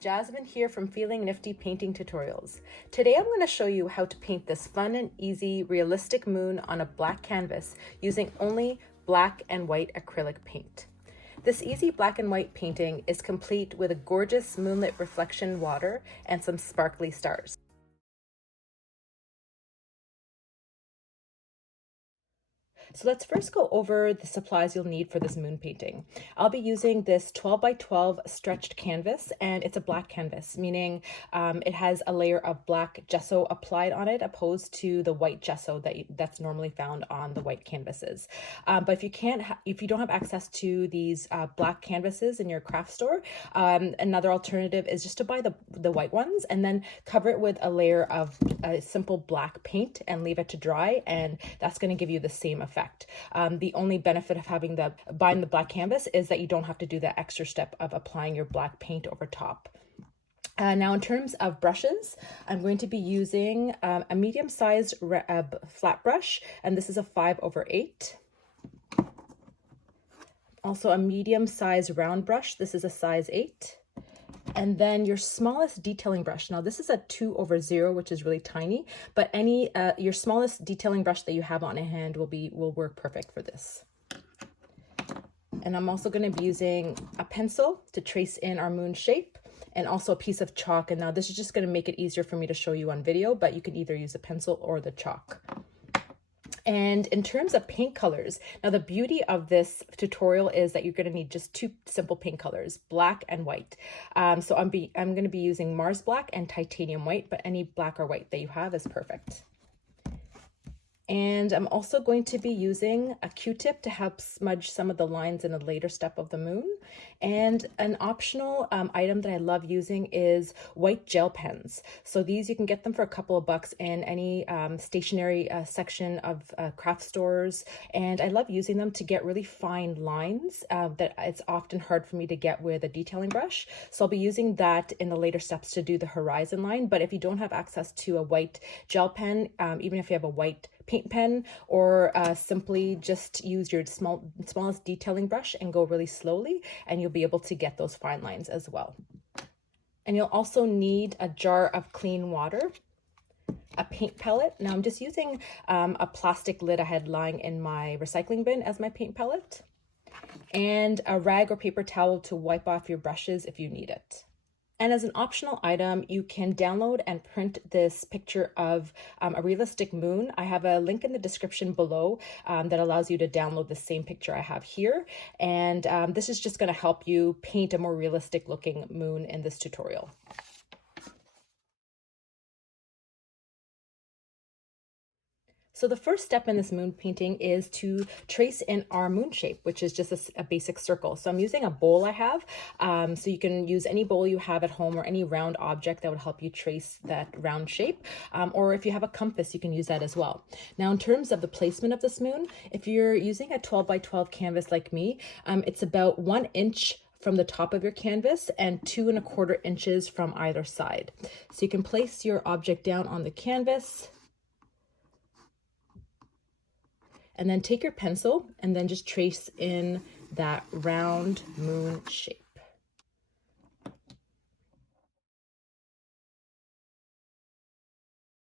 Jasmine here from Feeling Nifty Painting Tutorials. Today I'm going to show you how to paint this fun and easy realistic moon on a black canvas using only black and white acrylic paint. This easy black and white painting is complete with a gorgeous moonlit reflection water and some sparkly stars. So let's first go over the supplies you'll need for this moon painting. I'll be using this 12 by 12 stretched canvas, and it's a black canvas, meaning it has a layer of black gesso applied on it, opposed to the white gesso that's normally found on the white canvases. But if you don't have access to these black canvases in your craft store, another alternative is just to buy the white ones and then cover it with a layer of simple black paint and leave it to dry, and that's going to give you the same effect. The only benefit of buying the black canvas is that you don't have to do the extra step of applying your black paint over top. Now, in terms of brushes, I'm going to be using a medium-sized flat brush, and this is a 5/8. Also a medium-sized round brush. This is a size 8. And then your smallest detailing brush. Now this is a 2/0, which is really tiny, but your smallest detailing brush that you have on hand will work perfect for this. And I'm also going to be using a pencil to trace in our moon shape, and also a piece of chalk. And now this is just going to make it easier for me to show you on video, but you can either use a pencil or the chalk. And in terms of paint colors, now the beauty of this tutorial is that you're going to need just two simple paint colors, black and white. So I'm going to be using Mars Black and Titanium White, but any black or white that you have is perfect. And I'm also going to be using a Q-tip to help smudge some of the lines in a later step of the moon. And an optional item that I love using is white gel pens. So these, you can get them for a couple of bucks in any stationery section of craft stores. And I love using them to get really fine lines that it's often hard for me to get with a detailing brush. So I'll be using that in the later steps to do the horizon line. But if you don't have access to a white gel pen, even if you have a white paint pen, or simply just use your smallest detailing brush and go really slowly, and you'll be able to get those fine lines as well. And you'll also need a jar of clean water, a paint pellet. Now I'm just using a plastic lid I had lying in my recycling bin as my paint pellet, and a rag or paper towel to wipe off your brushes if you need it. And as an optional item, you can download and print this picture of a realistic moon. I have a link in the description below that allows you to download the same picture I have here. And this is just going to help you paint a more realistic looking moon in this tutorial. So the first step in this moon painting is to trace in our moon shape, which is just a basic circle. So I'm using a bowl I have. So you can use any bowl you have at home or any round object that would help you trace that round shape. Or if you have a compass, you can use that as well. Now, in terms of the placement of this moon, if you're using a 12 by 12 canvas like me, it's about 1 inch from the top of your canvas and 2¼ inches from either side. So you can place your object down on the canvas, and then take your pencil and then just trace in that round moon shape.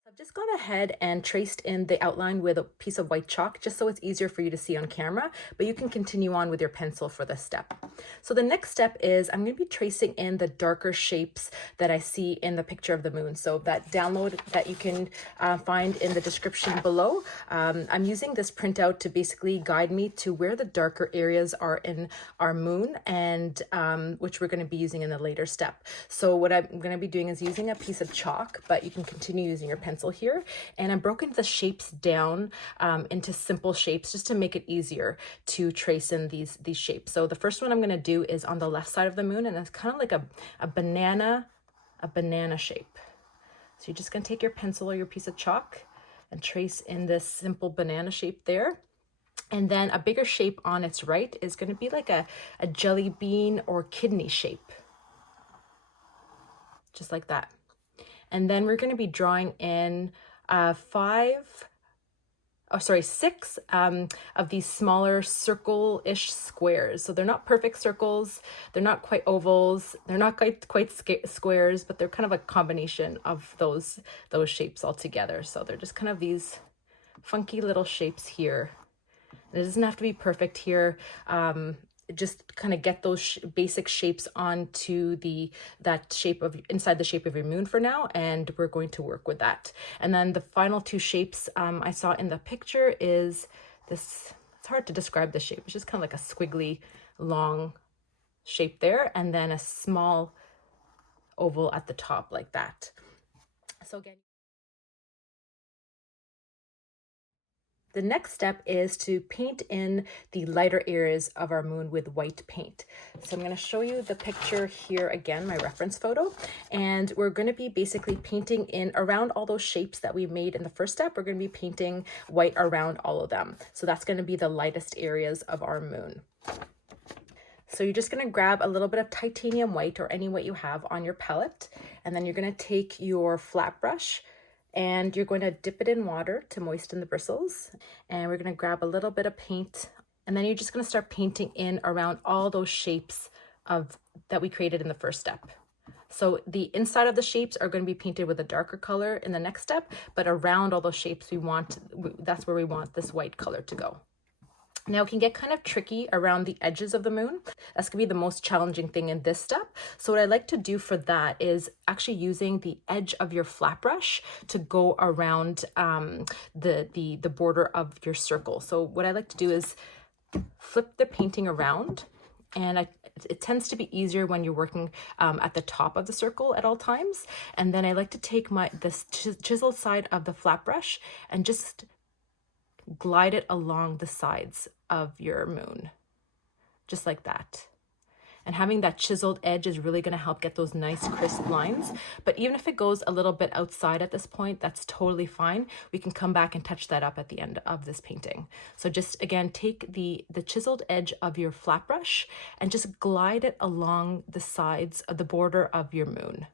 I've just gone ahead and traced in the outline with a piece of white chalk, just so it's easier for you to see on camera, but you can continue on with your pencil for this step. So the next step is I'm going to be tracing in the darker shapes that I see in the picture of the moon. So that download that you can find in the description below, I'm using this printout to basically guide me to where the darker areas are in our moon, and which we're going to be using in the later step. So what I'm going to be doing is using a piece of chalk, but you can continue using your pencil here, and I've broken the shapes down into simple shapes just to make it easier to trace in these shapes. So the first one I'm going to do is on the left side of the moon, and it's kind of like a banana shape. So you're just going to take your pencil or your piece of chalk and trace in this simple banana shape there. And then a bigger shape on its right is going to be like a jelly bean or kidney shape, just like that. And then we're going to be drawing in 5 six of these smaller circle-ish squares. So they're not perfect circles, they're not quite ovals, they're not quite squares, but they're kind of a combination of those shapes all together. So they're just kind of these funky little shapes here. It doesn't have to be perfect here. Just kind of get those basic shapes onto that shape of inside the shape of your moon for now, and we're going to work with that. And then the final two shapes I saw in the picture is this. It's hard to describe the shape. It's just kind of like a squiggly long shape there, and then a small oval at the top like that. So again, the next step is to paint in the lighter areas of our moon with white paint. So I'm going to show you the picture here again, my reference photo, and we're going to be basically painting in around all those shapes that we made in the first step. We're going to be painting white around all of them. So that's going to be the lightest areas of our moon. So you're just going to grab a little bit of titanium white or any white you have on your palette, and then you're going to take your flat brush and you're going to dip it in water to moisten the bristles. And we're going to grab a little bit of paint, and then you're just going to start painting in around all those shapes that we created in the first step. So the inside of the shapes are going to be painted with a darker color in the next step, but around all those shapes that's where we want this white color to go. Now it can get kind of tricky around the edges of the moon. That's gonna be the most challenging thing in this step. So what I like to do for that is actually using the edge of your flat brush to go around the border of your circle. So what I like to do is flip the painting around, and it tends to be easier when you're working at the top of the circle at all times. And then I like to take this chiseled side of the flat brush and just glide it along the sides of your moon, just like that. And having that chiseled edge is really going to help get those nice crisp lines. But even if it goes a little bit outside at this point, that's totally fine. We can come back and touch that up at the end of this painting. So just again, take the chiseled edge of your flat brush and just glide it along the sides of the border of your moon,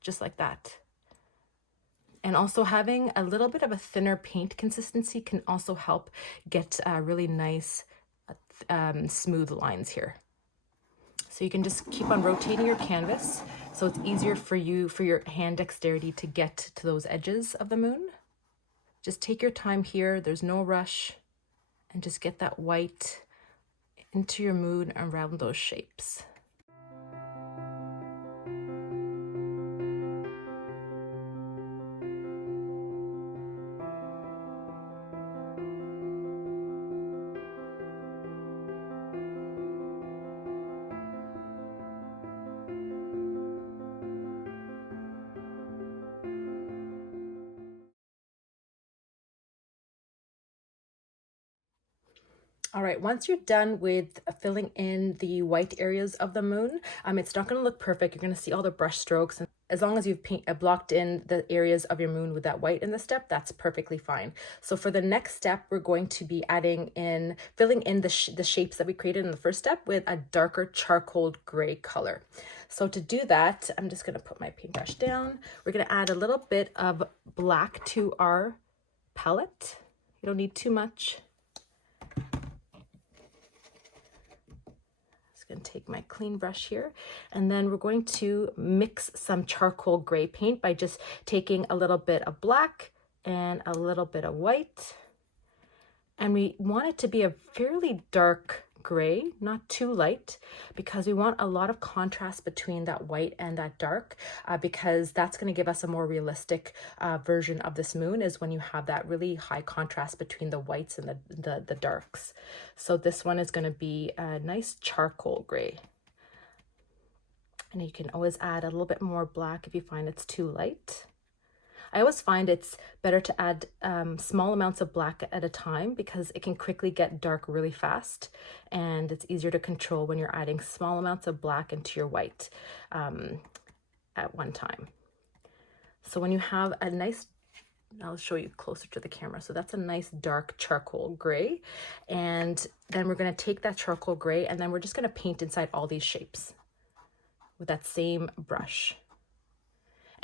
just like that. And also having a little bit of a thinner paint consistency can also help get really nice smooth lines here. So you can just keep on rotating your canvas so it's easier for your hand dexterity to get to those edges of the moon. Just take your time here, there's no rush, and just get that white into your moon around those shapes. All right, once you're done with filling in the white areas of the moon, it's not going to look perfect. You're going to see all the brush strokes. And as long as you've blocked in the areas of your moon with that white in the step, that's perfectly fine. So for the next step, we're going to be filling in the shapes that we created in the first step with a darker charcoal gray color. So to do that, I'm just going to put my paintbrush down. We're going to add a little bit of black to our palette. You don't need too much. Going to take my clean brush here, and then we're going to mix some charcoal gray paint by just taking a little bit of black and a little bit of white, and we want it to be a fairly dark gray, not too light, because we want a lot of contrast between that white and that dark, because that's going to give us a more realistic version of this moon, is when you have that really high contrast between the whites and the darks. So this one is going to be a nice charcoal gray, and you can always add a little bit more black if you find it's too light. I always find it's better to add small amounts of black at a time, because it can quickly get dark really fast, and it's easier to control when you're adding small amounts of black into your white at one time. So when you have a nice, I'll show you closer to the camera. So that's a nice dark charcoal gray, and then we're going to take that charcoal gray, and then we're just going to paint inside all these shapes with that same brush.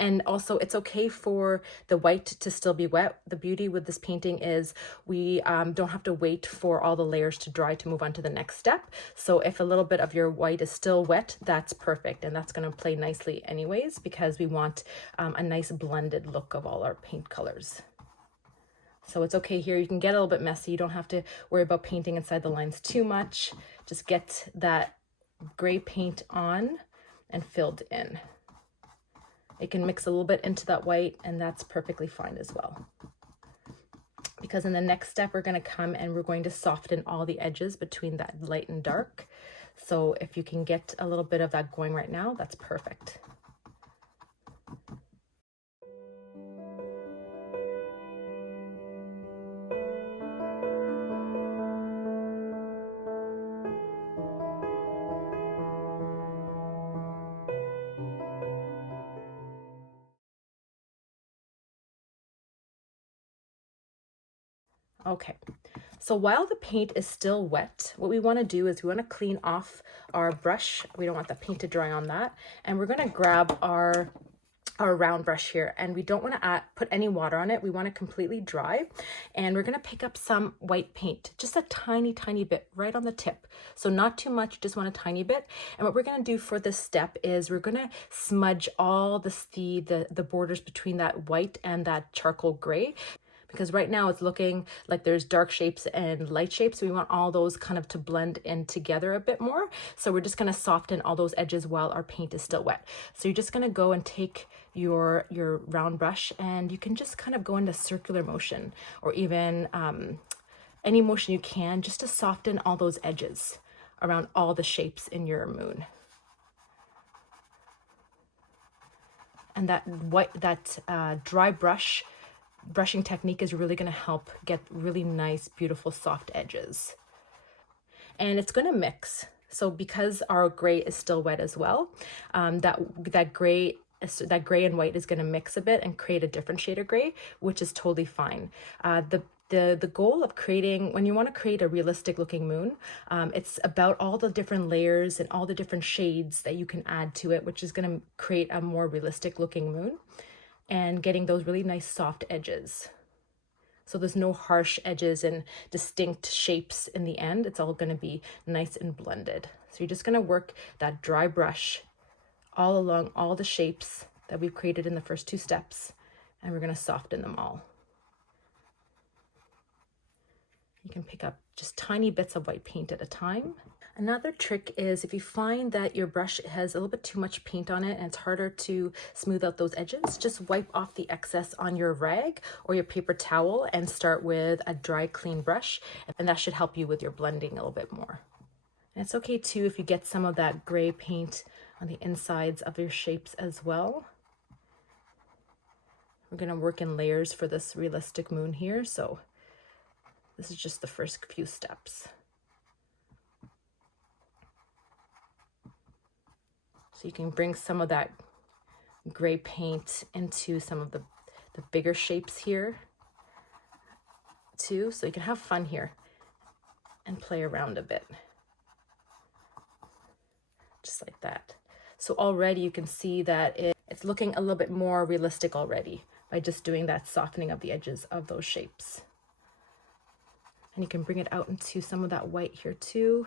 And also it's okay for the white to still be wet. The beauty with this painting is we don't have to wait for all the layers to dry to move on to the next step. So if a little bit of your white is still wet, that's perfect. And that's going to play nicely anyways, because we want a nice blended look of all our paint colors. So it's okay here. You can get a little bit messy. You don't have to worry about painting inside the lines too much. Just get that gray paint on and filled in. It can mix a little bit into that white, and that's perfectly fine as well. Because in the next step, we're going to come and we're going to soften all the edges between that light and dark. So if you can get a little bit of that going right now, that's perfect. Okay, so while the paint is still wet, what we want to do is we want to clean off our brush. We don't want the paint to dry on that. And we're going to grab our round brush here, and we don't want to put any water on it. We want it completely dry, and we're going to pick up some white paint, just a tiny bit right on the tip. So not too much, just want a tiny bit. And what we're going to do for this step is we're going to smudge all the borders between that white and that charcoal gray, because right now it's looking like there's dark shapes and light shapes. So we want all those kind of to blend in together a bit more. So we're just going to soften all those edges while our paint is still wet. So you're just going to go and take your round brush, and you can just kind of go into circular motion, or even any motion you can, just to soften all those edges around all the shapes in your moon. And that dry brushing technique is really going to help get really nice, beautiful, soft edges. And it's going to mix. So because our gray is still wet as well, that gray and white is going to mix a bit and create a different shade of gray, which is totally fine. The goal of creating, when you want to create a realistic looking moon, it's about all the different layers and all the different shades that you can add to it, which is going to create a more realistic looking moon, and getting those really nice soft edges. So there's no harsh edges and distinct shapes in the end. It's all going to be nice and blended. So you're just going to work that dry brush all along all the shapes that we've created in the first two steps, and we're going to soften them all. You can pick up just tiny bits of white paint at a time. Another trick is if you find that your brush has a little bit too much paint on it and it's harder to smooth out those edges, just wipe off the excess on your rag or your paper towel and start with a dry, clean brush, and that should help you with your blending a little bit more. And it's okay too if you get some of that gray paint on the insides of your shapes as well. We're going to work in layers for this realistic moon here, so this is just the first few steps. So you can bring some of that gray paint into some of the bigger shapes here too. So you can have fun here and play around a bit. Just like that. So already you can see that it's looking a little bit more realistic already by just doing that softening of the edges of those shapes. And you can bring it out into some of that white here too.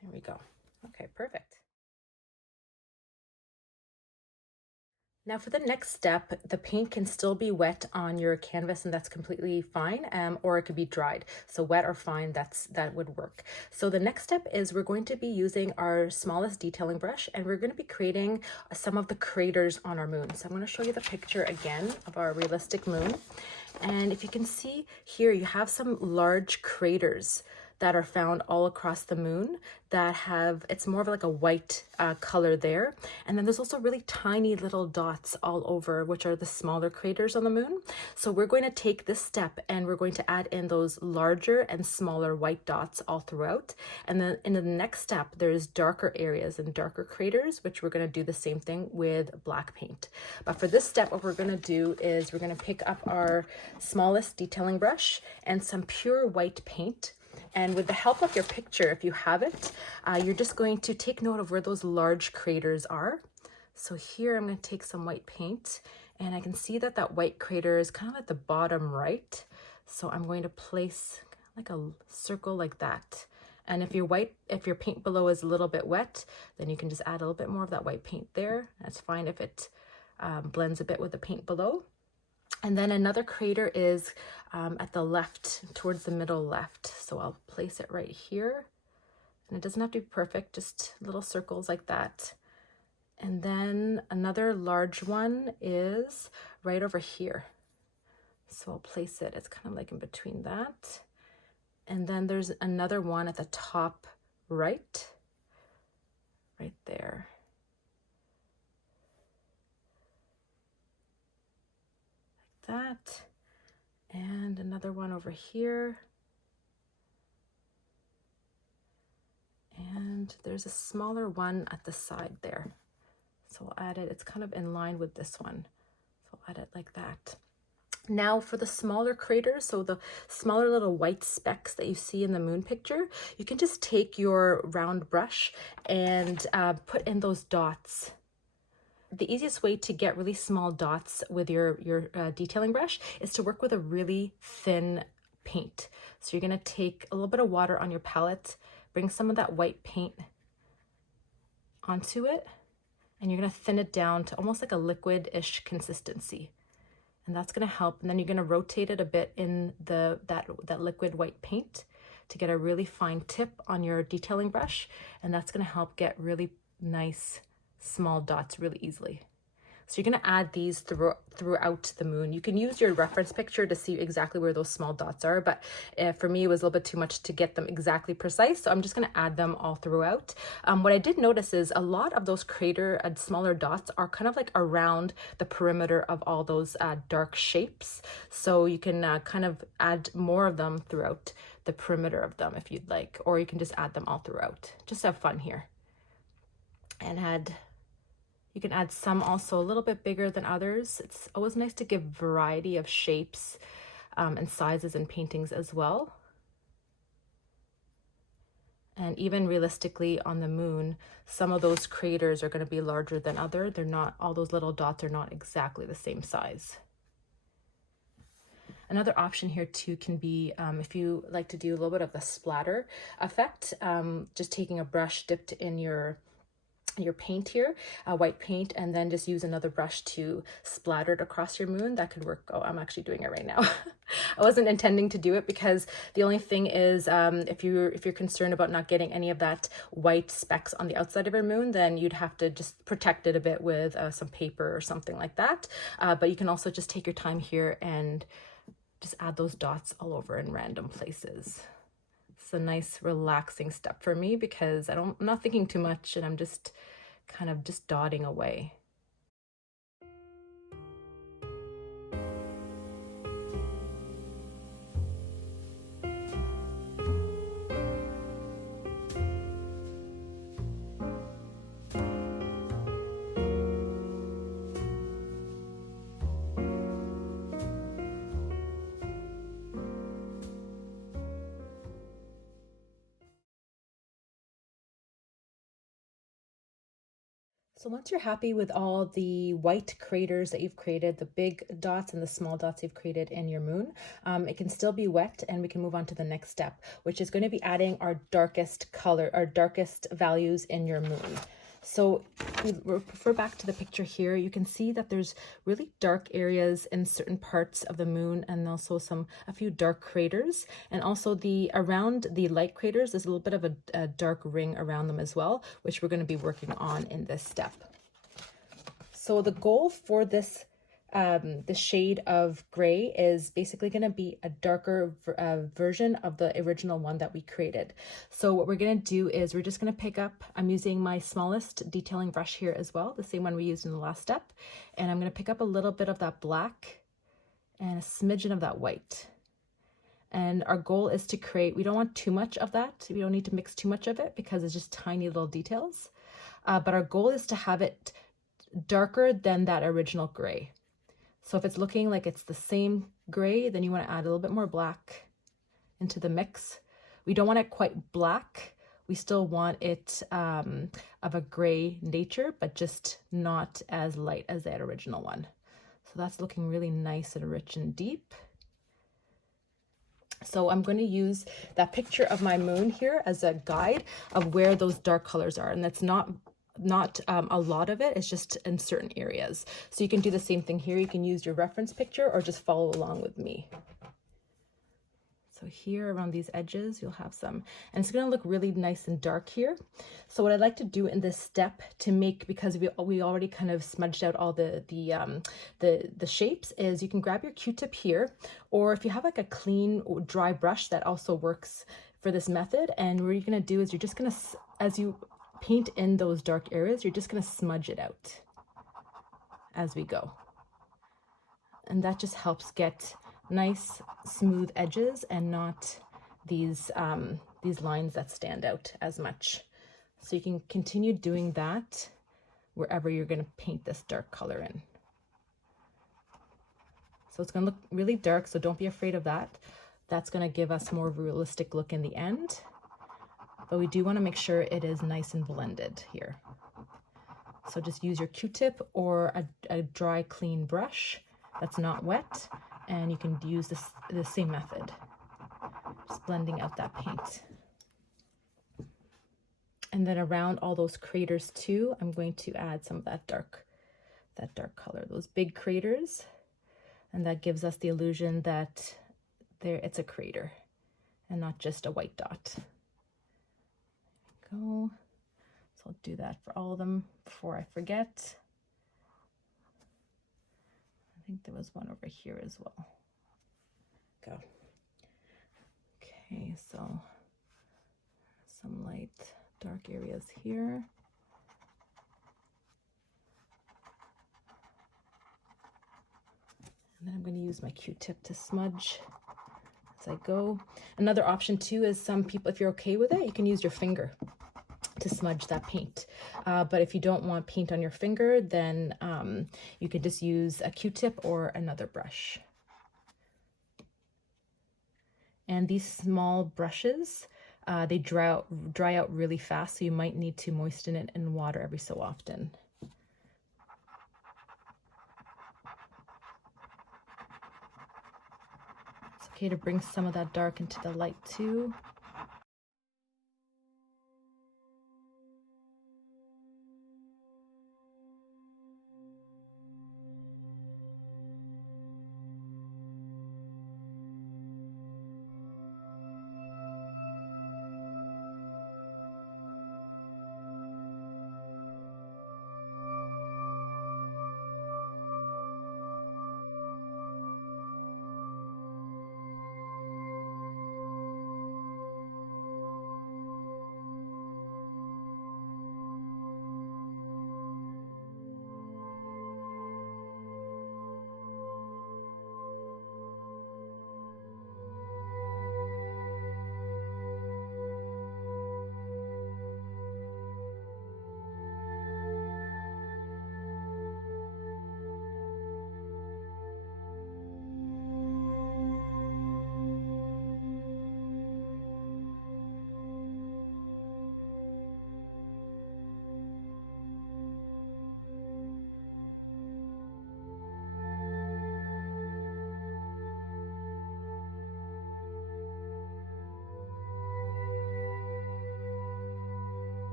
There we go. Okay, perfect. Now for the next step, the paint can still be wet on your canvas, and that's completely fine, or it could be dried. So wet or fine, that would work. So the next step is we're going to be using our smallest detailing brush, and we're going to be creating some of the craters on our moon. So I'm going to show you the picture again of our realistic moon. And if you can see here, you have some large craters that are found all across the moon that have, it's more of like a white color there. And then there's also really tiny little dots all over, which are the smaller craters on the moon. So we're going to take this step and we're going to add in those larger and smaller white dots all throughout. And then in the next step, there's darker areas and darker craters, which we're going to do the same thing with black paint. But for this step, what we're going to do is we're going to pick up our smallest detailing brush and some pure white paint. And with the help of your picture, if you have it, you're just going to take note of where those large craters are. So here I'm going to take some white paint, and I can see that that white crater is kind of at the bottom right. So I'm going to place like a circle like that. And if your paint below is a little bit wet, then you can just add a little bit more of that white paint there. That's fine if it blends a bit with the paint below. And then another crater is at the left, towards the middle left. So I'll place it right here. And it doesn't have to be perfect, just little circles like that. And then another large one is right over here. So I'll place it, it's kind of like in between that. And then there's another one at the top right there. Like that. And another one over here. And there's a smaller one at the side there. So I'll add it, it's kind of in line with this one. So I'll add it like that. Now for the smaller craters, so the smaller little white specks that you see in the moon picture, you can just take your round brush and put in those dots. The easiest way to get really small dots with your detailing brush is to work with a really thin paint. So you're gonna take a little bit of water on your palette, bring some of that white paint onto it, and you're gonna thin it down to almost like a liquid-ish consistency. And that's gonna help. And then you're gonna rotate it a bit in that liquid white paint to get a really fine tip on your detailing brush. And that's gonna help get really nice small dots really easily. So you're gonna add these throughout the moon. You can use your reference picture to see exactly where those small dots are, but for me, it was a little bit too much to get them exactly precise. So I'm just gonna add them all throughout. What I did notice is a lot of those crater and smaller dots are kind of like around the perimeter of all those dark shapes. So you can kind of add more of them throughout the perimeter of them if you'd like, or you can just add them all throughout. Just have fun here. And you can add some also a little bit bigger than others. It's always nice to give variety of shapes and sizes in paintings as well. And even realistically on the moon, some of those craters are going to be larger than others. They're not, all those little dots are not exactly the same size. Another option here too can be if you like to do a little bit of the splatter effect, just taking a brush dipped in your paint here, white paint, and then just use another brush to splatter it across your moon. That could work. Oh, I'm actually doing it right now. I wasn't intending to do it because the only thing is if you're concerned about not getting any of that white specks on the outside of your moon, then you'd have to just protect it a bit with some paper or something like that. But you can also just take your time here and just add those dots all over in random places. It's a nice relaxing step for me because I'm not thinking too much, and I'm just kind of just dotting away. So once you're happy with all the white craters that you've created, the big dots and the small dots you've created in your moon, it can still be wet, and we can move on to the next step, which is going to be adding our darkest color, our darkest values in your moon. So we refer back to the picture here. You can see that there's really dark areas in certain parts of the moon, and also a few dark craters. And also around the light craters, there's a little bit of a dark ring around them as well, which we're going to be working on in this step. So the goal for this the shade of gray is basically going to be a darker version of the original one that we created. So what we're going to do is we're just going to pick up, I'm using my smallest detailing brush here as well, the same one we used in the last step, and I'm going to pick up a little bit of that black and a smidgen of that white. And our goal is to create, we don't want too much of that, we don't need to mix too much of it because it's just tiny little details, but our goal is to have it darker than that original gray. So if it's looking like it's the same gray, then you want to add a little bit more black into the mix. We don't want it quite black. We still want it of a gray nature, but just not as light as that original one. So that's looking really nice and rich and deep. So I'm going to use that picture of my moon here as a guide of where those dark colors are. And that's not a lot of it, it's just in certain areas. So you can do the same thing here. You can use your reference picture or just follow along with me. So here around these edges, you'll have some, and it's going to look really nice and dark here. So what I'd like to do in this step to make, because we already kind of smudged out all the shapes, is you can grab your Q-tip here, or if you have like a clean dry brush, that also works for this method. And what you're going to do is you're just going to, as you paint in those dark areas, you're just going to smudge it out as we go. And that just helps get nice smooth edges and not these lines that stand out as much. So you can continue doing that wherever you're going to paint this dark color in. So it's going to look really dark, so don't be afraid of that. That's going to give us more realistic look in the end. But we do want to make sure it is nice and blended here. So just use your Q-tip or a dry, clean brush that's not wet, and you can use the same method, just blending out that paint. And then around all those craters too, I'm going to add some of that dark color, those big craters, and that gives us the illusion that it's a crater and not just a white dot. There we go. So I'll do that for all of them before I forget. I think there was one over here as well. Go. Okay, so some light, dark areas here. And then I'm going to use my Q-tip to smudge as I go. Another option too is some people, if you're okay with it, you can use your finger to smudge that paint. But if you don't want paint on your finger, then you could just use a Q-tip or another brush. And these small brushes, they dry out really fast, so you might need to moisten it in water every so often. It's okay to bring some of that dark into the light too.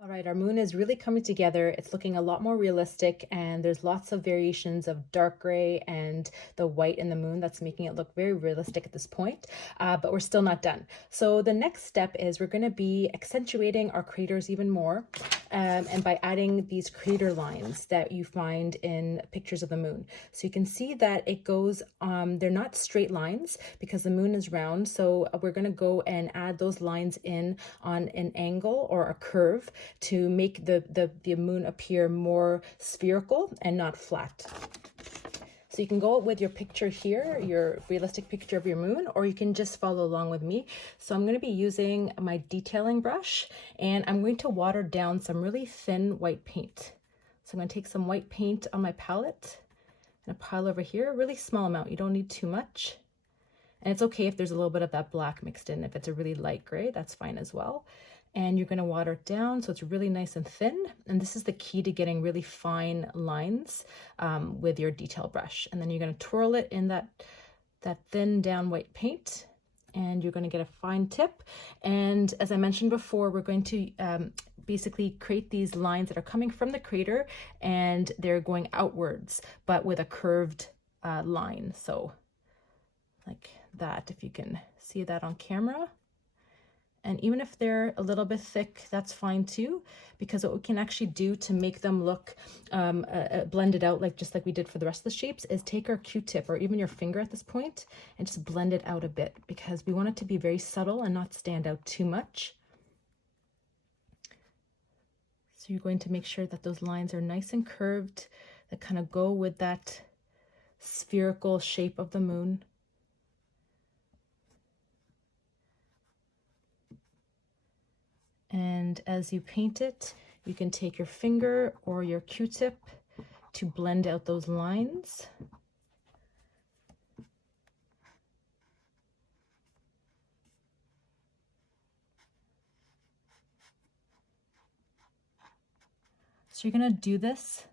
All right, our moon is really coming together. It's looking a lot more realistic, and there's lots of variations of dark gray and the white in the moon that's making it look very realistic at this point, but we're still not done. So the next step is we're going to be accentuating our craters even more, and by adding these crater lines that you find in pictures of the moon. So you can see that it goes, they're not straight lines because the moon is round, so we're going to go and add those lines in on an angle or a curve to make the moon appear more spherical and not flat. So So you can go with your picture here, your realistic picture of your moon, or you can just follow along with me. So I'm going to be using my detailing brush, and I'm going to water down some really thin white paint. So I'm going to take some white paint on my palette and a pile over here, a really small amount. You don't need too much. And it's okay if there's a little bit of that black mixed in. If it's a really light gray, that's fine as well. And you're going to water it down so it's really nice and thin. And this is the key to getting really fine lines with your detail brush. And then you're going to twirl it in that thin down white paint, and you're going to get a fine tip. And as I mentioned before, we're going to basically create these lines that are coming from the crater, and they're going outwards, but with a curved line. So like that, if you can see that on camera. And even if they're a little bit thick, that's fine too, because what we can actually do to make them look blended out, like just like we did for the rest of the shapes, is take our Q-tip or even your finger at this point and just blend it out a bit, because we want it to be very subtle and not stand out too much. So you're going to make sure that those lines are nice and curved, that kind of go with that spherical shape of the moon. And as you paint it, you can take your finger or your Q-tip to blend out those lines. So you're going to do this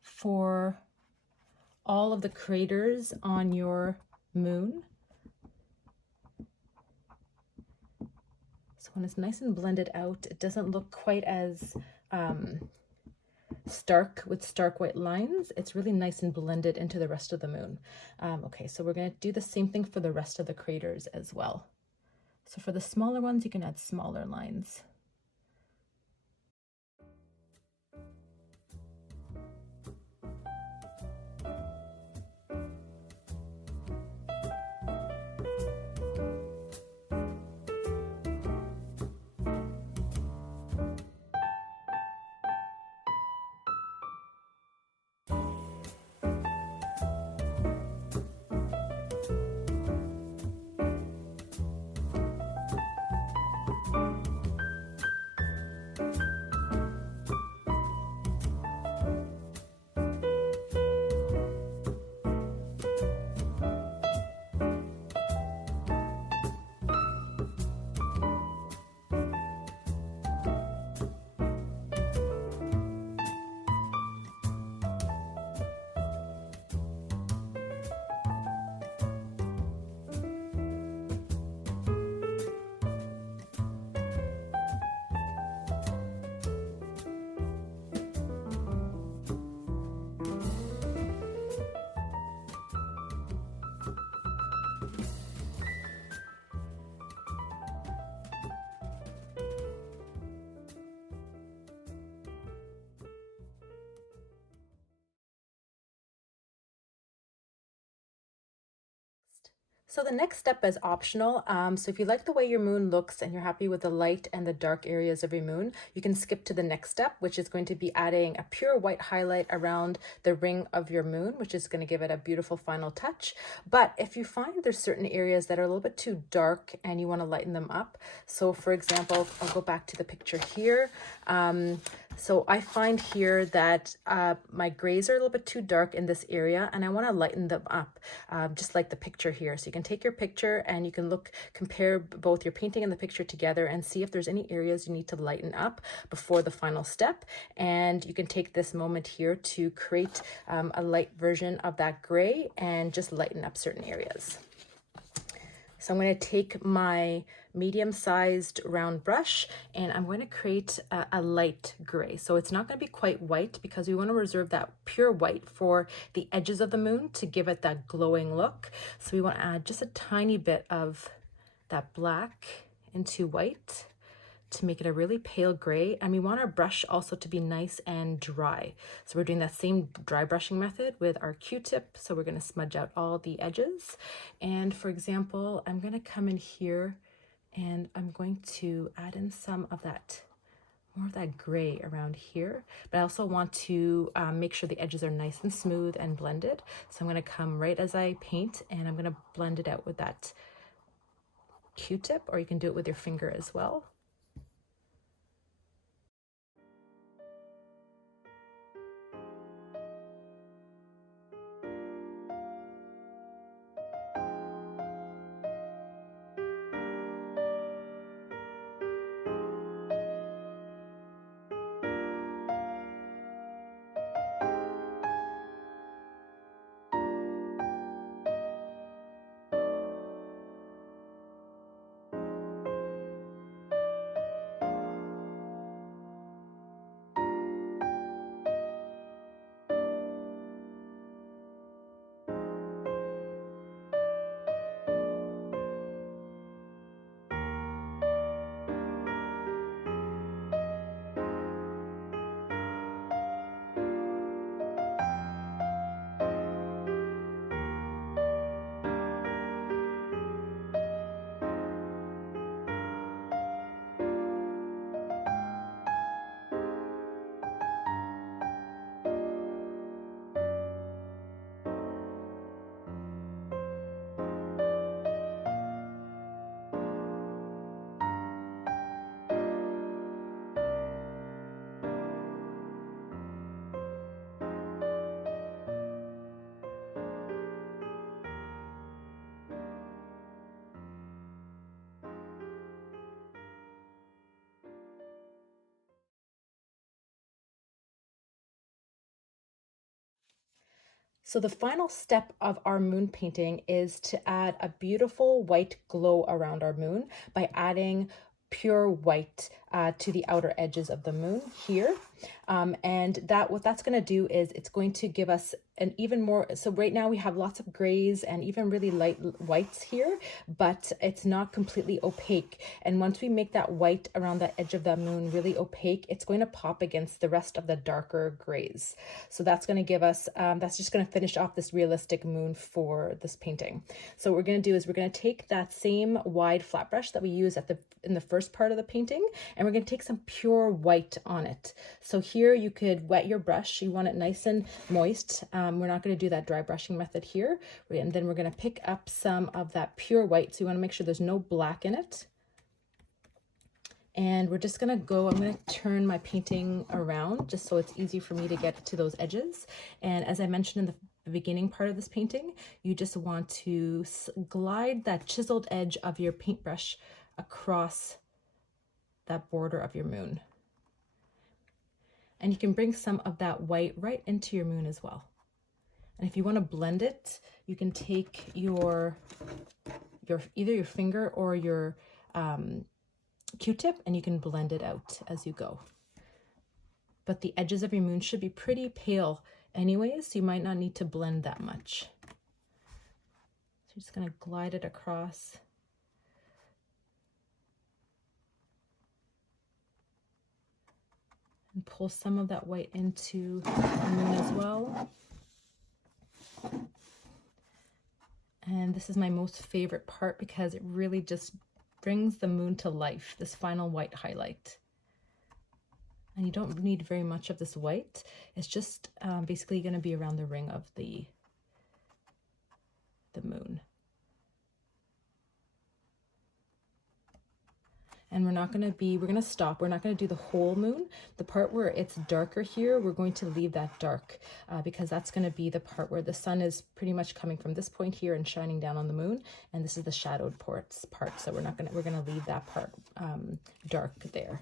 for all of the craters on your moon. So when it's nice and blended out, it doesn't look quite as stark with stark white lines. It's really nice and blended into the rest of the moon. Okay, so we're going to do the same thing for the rest of the craters as well. So for the smaller ones, you can add smaller lines. So the next step is optional. So if you like the way your moon looks and you're happy with the light and the dark areas of your moon, you can skip to the next step, which is going to be adding a pure white highlight around the ring of your moon, which is going to give it a beautiful final touch. But if you find there's certain areas that are a little bit too dark and you want to lighten them up, so for example, I'll go back to the picture here. So I find here that my grays are a little bit too dark in this area, and I want to lighten them up, just like the picture here. So you can take your picture and you can compare both your painting and the picture together and see if there's any areas you need to lighten up before the final step. And you can take this moment here to create a light version of that gray and just lighten up certain areas. So I'm going to take my medium-sized round brush and I'm going to create a light gray. So it's not going to be quite white because we want to reserve that pure white for the edges of the moon to give it that glowing look. So we want to add just a tiny bit of that black into white to make it a really pale gray, and we want our brush also to be nice and dry. So we're doing that same dry brushing method with our Q-tip. So we're going to smudge out all the edges. And for example, I'm going to come in here and I'm going to add in some of that more of that gray around here, but I also want to make sure the edges are nice and smooth and blended. So I'm going to come right as I paint, and I'm going to blend it out with that Q-tip, or you can do it with your finger as well. So the final step of our moon painting is to add a beautiful white glow around our moon by adding pure white to the outer edges of the moon here. And what that's going to do is it's going to give us an even more, so right now we have lots of grays and even really light whites here, but it's not completely opaque. And once we make that white around the edge of the moon really opaque, it's going to pop against the rest of the darker grays. So that's going to give us, that's just going to finish off this realistic moon for this painting. So what we're going to do is we're going to take that same wide flat brush that we use in the first part of the painting, and we're going to take some pure white on it. So here you could wet your brush. You want it nice and moist. We're not going to do that dry brushing method here. And then we're going to pick up some of that pure white. So you want to make sure there's no black in it. And we're just going to go, I'm going to turn my painting around just so it's easy for me to get to those edges. And as I mentioned in the beginning part of this painting, you just want to glide that chiseled edge of your paintbrush across that border of your moon. And you can bring some of that white right into your moon as well. And if you want to blend it, you can take either your finger or your Q-tip, and you can blend it out as you go. But the edges of your moon should be pretty pale anyways, so you might not need to blend that much. So you're just going to glide it across. And pull some of that white into the moon as well. And this is my most favorite part because it really just brings the moon to life, this final white highlight. And you don't need very much of this white. It's just basically going to be around the ring of the moon. And we're going to stop. We're not going to do the whole moon. The part where it's darker here, we're going to leave that dark because that's going to be the part where the sun is pretty much coming from this point here and shining down on the moon. And this is the shadowed part. So we're going to leave that part dark there.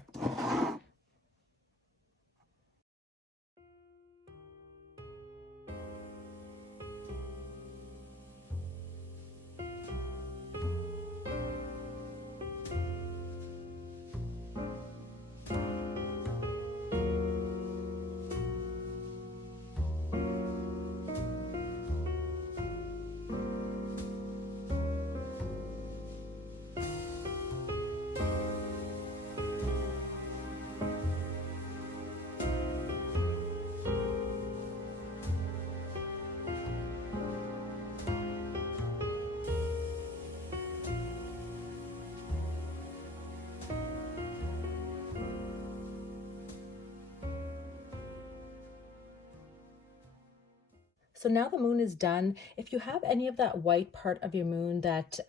So now the moon is done. If you have any of that white part of your moon that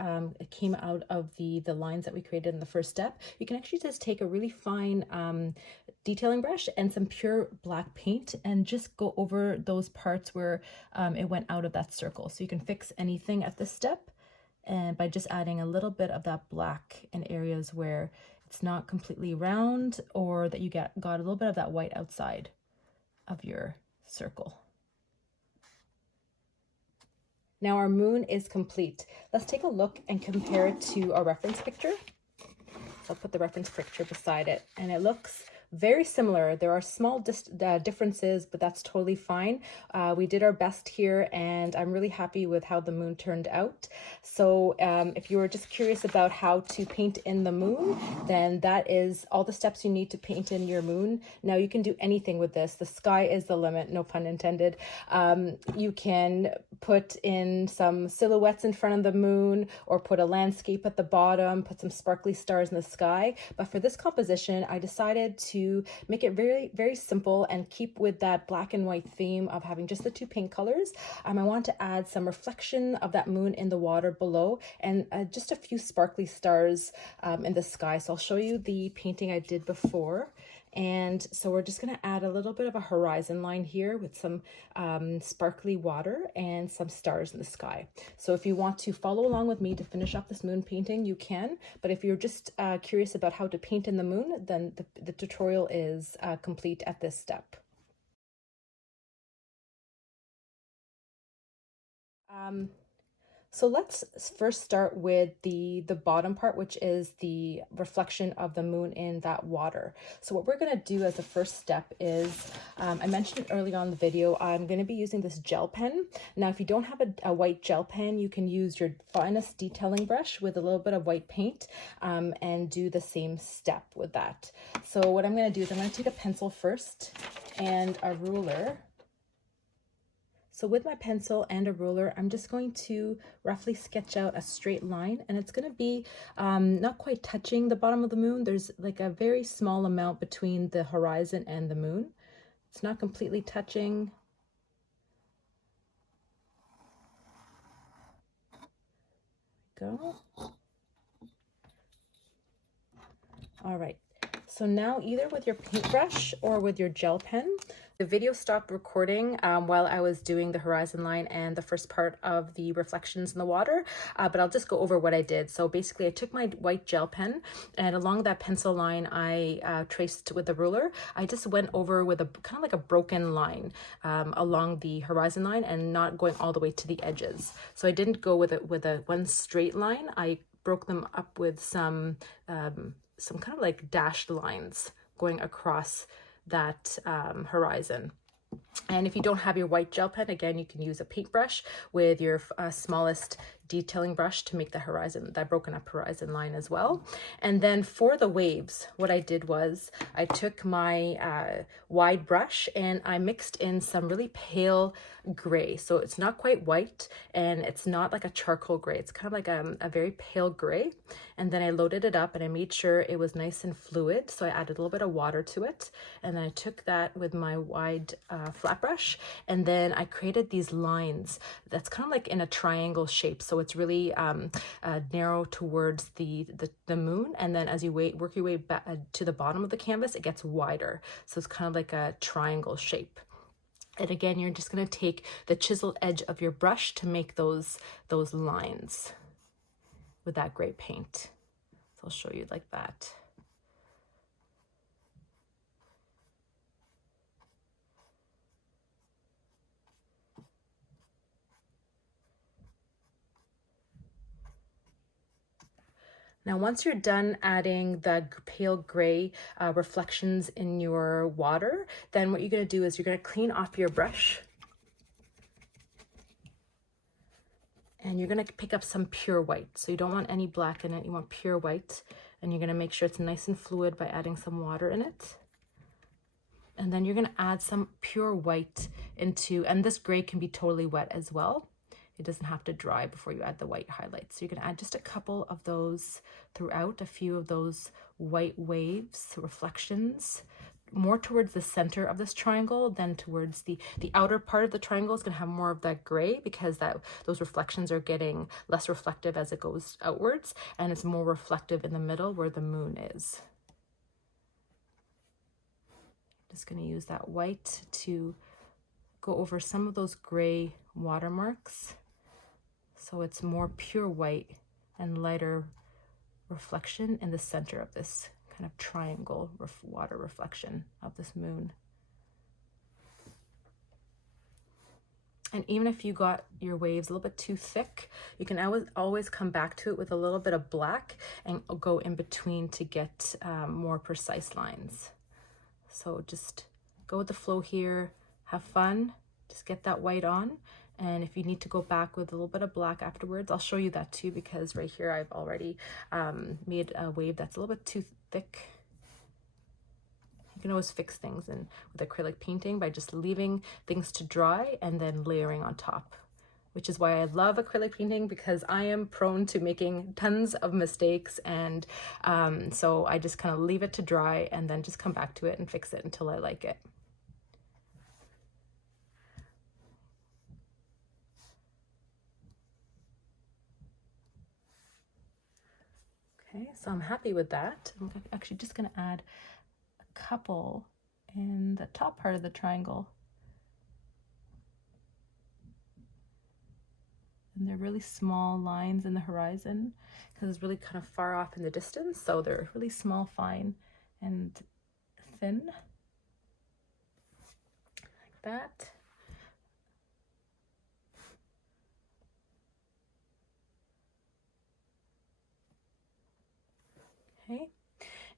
came out of the lines that we created in the first step, you can actually just take a really fine detailing brush and some pure black paint and just go over those parts where it went out of that circle. So you can fix anything at this step, and by just adding a little bit of that black in areas where it's not completely round, or that you got a little bit of that white outside of your circle. Now our moon is complete. Let's take a look and compare it to our reference picture. So I'll put the reference picture beside it, and it looks very similar. There are small differences, but that's totally fine. We did our best here, and I'm really happy with how the moon turned out. So if you were just curious about how to paint in the moon, then that is all the steps you need to paint in your moon. Now you can do anything with this. The sky is the limit, no pun intended. You can put in some silhouettes in front of the moon, or put a landscape at the bottom, put some sparkly stars in the sky. But for this composition, I decided to make it very, very simple and keep with that black and white theme of having just the two paint colors. I want to add some reflection of that moon in the water below, and just a few sparkly stars in the sky. So I'll show you the painting I did before. And so we're just going to add a little bit of a horizon line here with some sparkly water and some stars in the sky. So if you want to follow along with me to finish up this moon painting, you can. But if you're just curious about how to paint in the moon, then the tutorial is complete at this step. So let's first start with the bottom part, which is the reflection of the moon in that water. So what we're going to do as a first step is, I mentioned it early on in the video, I'm going to be using this gel pen. Now, if you don't have a white gel pen, you can use your finest detailing brush with a little bit of white paint and do the same step with that. So what I'm going to do is I'm going to take a pencil first and a ruler. So with my pencil and a ruler, I'm just going to roughly sketch out a straight line, and it's going to be not quite touching the bottom of the moon. There's like a very small amount between the horizon and the moon. It's not completely touching. Go. All right. So now either with your paintbrush or with your gel pen, the video stopped recording while I was doing the horizon line and the first part of the reflections in the water, but I'll just go over what I did. So basically I took my white gel pen, and along that pencil line I traced with the ruler. I just went over with a kind of like a broken line along the horizon line and not going all the way to the edges. So I didn't go with a one straight line. I broke them up with some kind of like dashed lines going across that horizon. And if you don't have your white gel pen, again, you can use a paintbrush with your smallest detailing brush to make the horizon, that broken up horizon line as well. And then for the waves, what I did was I took my wide brush and I mixed in some really pale gray. So it's not quite white and it's not like a charcoal gray. It's kind of like a very pale gray. And then I loaded it up and I made sure it was nice and fluid. So I added a little bit of water to it. And then I took that with my wide flat brush, and then I created these lines that's kind of like in a triangle shape. So it's really narrow towards the moon, and then as you work your way back to the bottom of the canvas, it gets wider. So it's kind of like a triangle shape. And again, you're just going to take the chiseled edge of your brush to make those lines with that gray paint. So I'll show you like that. Now, once you're done adding the pale gray reflections in your water, then what you're going to do is you're going to clean off your brush. And you're going to pick up some pure white. So you don't want any black in it. You want pure white. And you're going to make sure it's nice and fluid by adding some water in it. And then you're going to add some pure white into, and this gray can be totally wet as well. It doesn't have to dry before you add the white highlights. So you're going to add just a couple of those throughout, a few of those white waves, reflections, more towards the center of this triangle than towards the outer part of the triangle. Is going to have more of that gray because those reflections are getting less reflective as it goes outwards, and it's more reflective in the middle where the moon is. Just going to use that white to go over some of those gray watermarks so it's more pure white and lighter reflection in the center of this kind of triangle water reflection of this moon. And even if you got your waves a little bit too thick, you can always come back to it with a little bit of black and go in between to get more precise lines. So just go with the flow here, have fun, just get that white on. And if you need to go back with a little bit of black afterwards, I'll show you that too, because right here I've already made a wave that's a little bit too thick. You can always fix things with acrylic painting by just leaving things to dry and then layering on top, which is why I love acrylic painting, because I am prone to making tons of mistakes. And so I just kind of leave it to dry and then just come back to it and fix it until I like it. Okay, so I'm happy with that. I'm actually just going to add a couple in the top part of the triangle. And they're really small lines in the horizon because it's really kind of far off in the distance. So they're really small, fine, and thin, like that. Okay.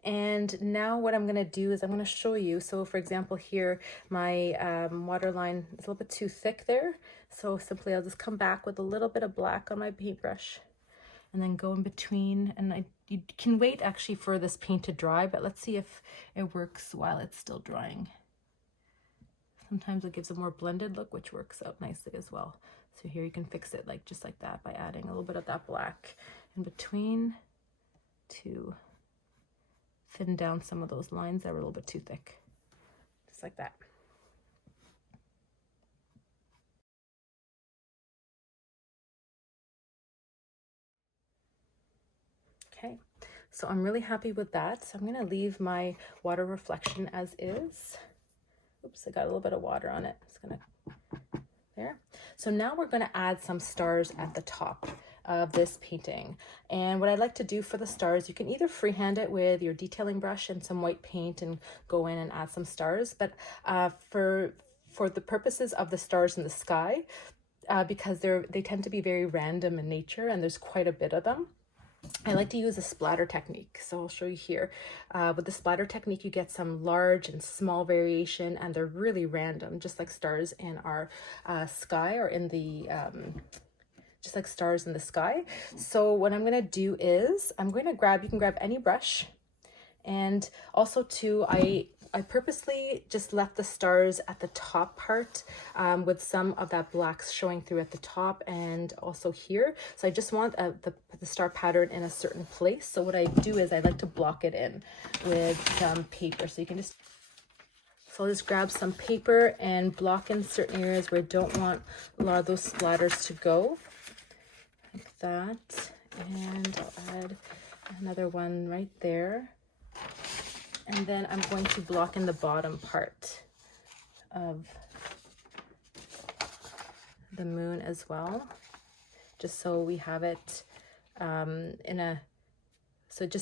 And now what I'm going to do is I'm going to show you. So for example, here, my water line is a little bit too thick there. So simply I'll just come back with a little bit of black on my paintbrush and then go in between. And you can wait actually for this paint to dry, but let's see if it works while it's still drying. Sometimes it gives a more blended look, which works out nicely as well. So here you can fix it just like that by adding a little bit of that black in between to thin down some of those lines that were a little bit too thick, just like that. Okay, so I'm really happy with that. So I'm going to leave my water reflection as is. Oops, I got a little bit of water on it. It's going to, there. So now we're going to add some stars at the top of this painting. And what I like to do for the stars, you can either freehand it with your detailing brush and some white paint and go in and add some stars. But for the purposes of the stars in the sky, because they tend to be very random in nature and there's quite a bit of them, I like to use a splatter technique. So I'll show you here. With the splatter technique, you get some large and small variation, and they're really random, just like stars in our sky, or in the just like stars in the sky. So what I'm going to do is I'm going to you can grab any brush. And also too, I purposely just left the stars at the top part with some of that black showing through at the top and also here. So I just want the star pattern in a certain place. So what I do is I like to block it in with some paper. So you can just, so I'll just grab some paper and block in certain areas where I don't want a lot of those splatters to go, like that. And I'll add another one right there. And then I'm going to block in the bottom part of the moon as well, just so we have it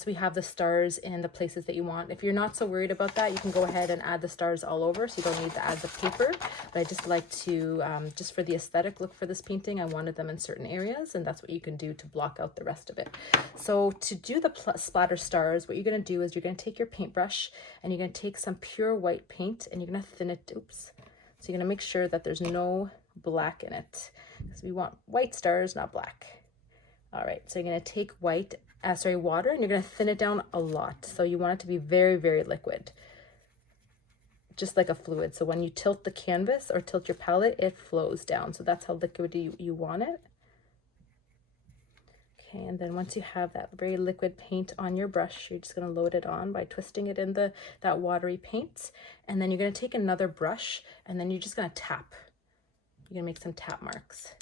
we have the stars in the places that you want. If you're not so worried about that, you can go ahead and add the stars all over, so you don't need to add the paper. But I just like to, just for the aesthetic look for this painting, I wanted them in certain areas, and that's what you can do to block out the rest of it. So to do the splatter stars, what you're going to do is you're going to take your paintbrush and you're going to take some pure white paint and you're going to thin it. Oops. So you're going to make sure that there's no black in it, because we want white stars, not black. All right, so you're going to take water, and you're going to thin it down a lot. So you want it to be very, very liquid, just like a fluid. So when you tilt the canvas or tilt your palette, it flows down. So that's how liquid you want it. Okay, and then once you have that very liquid paint on your brush, you're just going to load it on by twisting it in that watery paint. And then you're going to take another brush, and then you're just going to tap. You're going to make some tap marks.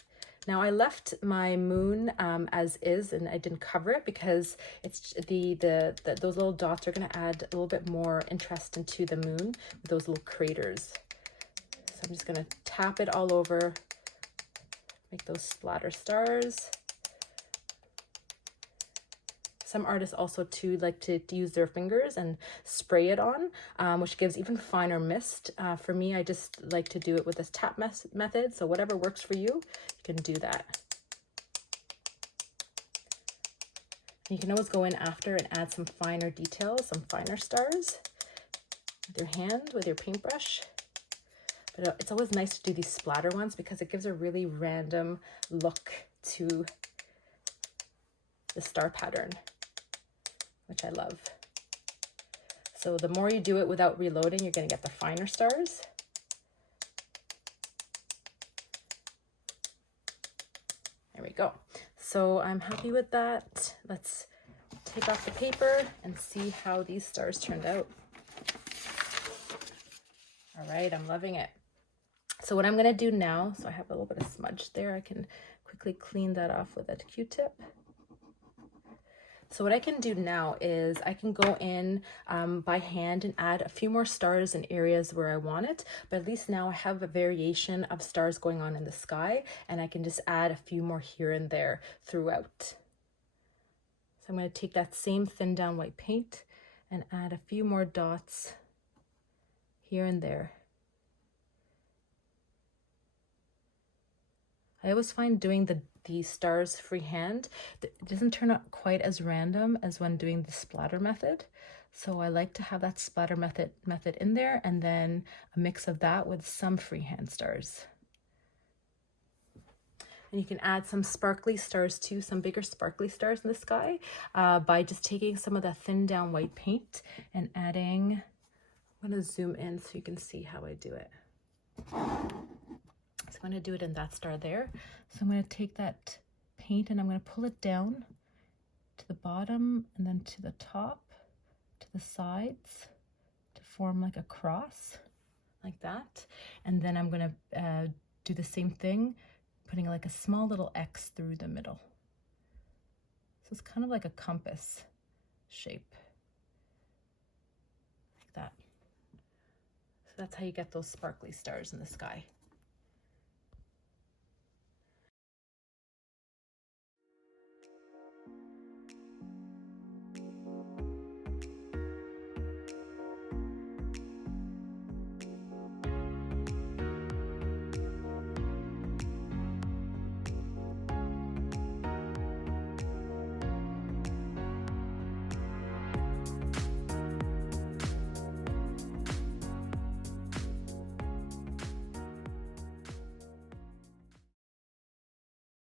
Now I left my moon as is, and I didn't cover it because it's those little dots are going to add a little bit more interest into the moon with those little craters. So I'm just going to tap it all over, make those splatter stars. Some artists also too like to use their fingers and spray it on, which gives even finer mist. For me, I just like to do it with this tap method. So whatever works for you, you can do that. You can always go in after and add some finer details, some finer stars with your hand, with your paintbrush. But it's always nice to do these splatter ones because it gives a really random look to the star pattern, which I love. So the more you do it without reloading, you're going to get the finer stars. There we go. So I'm happy with that. Let's take off the paper and see how these stars turned out. All right, I'm loving it. So what I'm going to do now, so I have a little bit of smudge there, I can quickly clean that off with a Q-tip. So what I can do now is I can go in by hand and add a few more stars in areas where I want it, but at least now I have a variation of stars going on in the sky, and I can just add a few more here and there throughout. So I'm going to take that same thin down white paint and add a few more dots here and there. I always find doing the stars freehand, it doesn't turn out quite as random as when doing the splatter method. So I like to have that splatter method in there, and then a mix of that with some freehand stars. And you can add some sparkly stars too, some bigger sparkly stars in the sky by just taking some of that thin down white paint and adding, I'm going to zoom in so you can see how I do it. So I'm going to do it in that star there. So I'm going to take that paint and I'm going to pull it down to the bottom and then to the top, to the sides, to form like a cross, like that. And then I'm going to do the same thing, putting like a small little X through the middle. So it's kind of like a compass shape, like that. So that's how you get those sparkly stars in the sky.